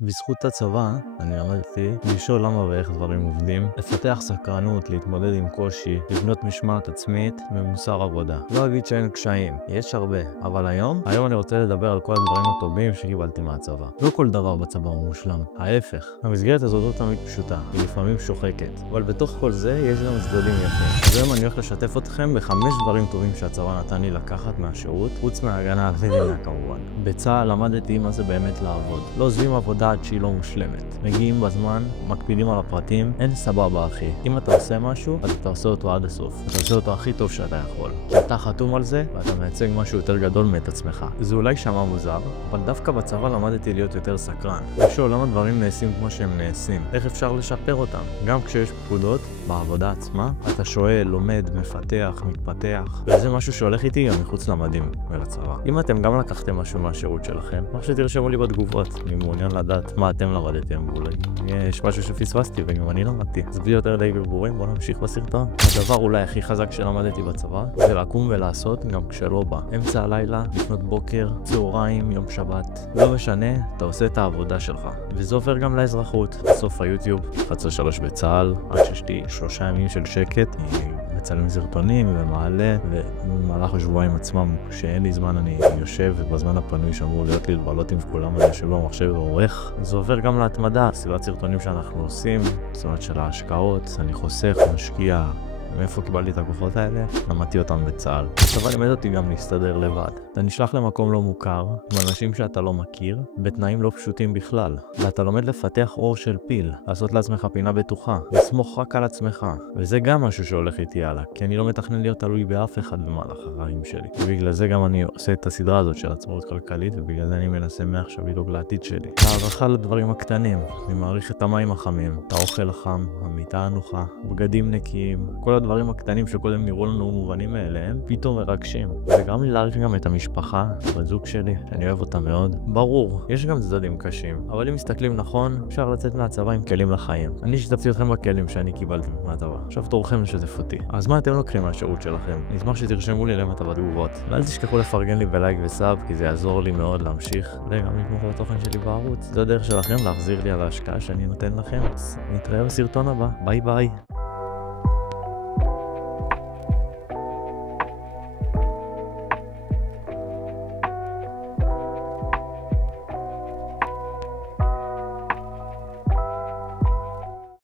בזכות הצבא, אני למדתי לשאול למה ואיך דברים עובדים, לפתח סקרנות, להתמודד עם קושי, לבנות משמעת עצמית ומוסר עבודה. לא אגיד שאין קשיים, יש הרבה, אבל היום אני רוצה לדבר על כל הדברים הטובים שקיבלתי מהצבא. לא כל דבר בצבא הוא מושלם, ההפך. המסגרת הזאת לא תמיד פשוטה, היא לפעמים שוחקת, אבל בתוך כל זה יש גם צדדים יפים. אז היום אני הולך לשתף אתכם בחמש דברים טובים שהצבא נתן לי לקחת מהשירות, חוץ מההגנה על המדינה כמובן. בצה"ל למדתי מה זה באמת לעבוד. לא עוזבים עבודה עד שהיא לא מושלמת. מגיעים בזמן, מקפידים על הפרטים, אין סבבה אחי. אם אתה עושה משהו, אז אתה עושה אותו עד הסוף. אתה עושה אותו הכי טוב שאתה יכול. כי אתה חתום על זה, ואתה מייצג משהו יותר גדול מאת עצמך. זה אולי שמע מוזר, אבל דווקא בצבא למדתי להיות יותר סקרן. לשאול למה דברים נעשים כמו שהם נעשים. איך אפשר לשפר אותם? גם כשיש פקודות, בעבודה עצמה, אתה שואל, לומד, מפתח, מתפתח. וזה משהו שהולך איתי גם מחוץ למדים ולצבא. אם אתם גם לקחתם משהו מהשירות שלכם, מה שתרשמו לי בתגובות. אני מעוניין לדעת מה אתם למדתם, ואולי יש משהו שפספסתי וגם אני למדתי. אז בלי יותר די ברבורים, בואו נמשיך בסרטון. הדבר אולי הכי חזק שלמדתי בצבא, זה לקום ולעשות גם כשלא בא. אמצע הלילה, לפנות בוקר, צהריים, יום שבת. לא משנה, אתה עושה את העבודה שלך. וזה עובר גם לאזרחות. בסוף היוטיוב, 11:03 בצה"ל, עד שיש לי 3 ימים של שקט. מצלם סרטונים ומעלה, ובמהלך השבועיים עצמם, שאין לי זמן, אני יושב, ובזמן הפנוי שאמור להיות לי לבלות עם כולם, אני יושב במחשב ועורך. זה עובר גם להתמדה, סדרת סרטונים שאנחנו עושים, סרטון של ההשקעות, אני חוסך, משקיע. מאיפה קיבלתי את הכוחות האלה? למדתי אותם בצה"ל. הצבא לימד אותי גם להסתדר לבד. אתה נשלח למקום לא מוכר, עם אנשים שאתה לא מכיר, בתנאים לא פשוטים בכלל. ואתה לומד לפתח אור של פיל, לעשות לעצמך פינה בטוחה, לסמוך רק על עצמך. וזה גם משהו שהולך איתי הלאה, כי אני לא מתכנן להיות תלוי באף אחד במהלך החיים שלי. ובגלל זה גם אני עושה את הסדרה הזאת של עצמאות כלכלית, ובגלל זה אני מנסה מעכשיו לדאוג לעתיד שלי. הערכה לדברים הקטנים, אני מעריך את המים החמים, את האוכל החם, המיטה הנוחה, בגדים נקיים, כל הדברים הקטנים שקודם נראו לנו מובנים מאליהם, פתאום מרגשים. זה גרם לי להעריך גם את המשפחה, בזוג שלי, שאני אוהב אותה מאוד. ברור, יש גם צדדים קשים, אבל אם מסתכלים נכון, אפשר לצאת מהצבא עם כלים לחיים. אני שיתפתי אתכם בכלים שאני קיבלתי מהצבא. עכשיו תורכם לשתף אותי. אז מה אתם לוקחים מהשירות שלכם? נשמח שתרשמו לי למטה בתגובות. ואל תשכחו לפרגן לי בלייק וסאב, כי זה יעזור לי מאוד להמשיך, וגם לתמוך בתוכן שלי בערוץ. זו הדרך שלכם להחזיר לי על ההשקעה שאני נותן לכם. נתראה בסרטון הבא. ביי ביי.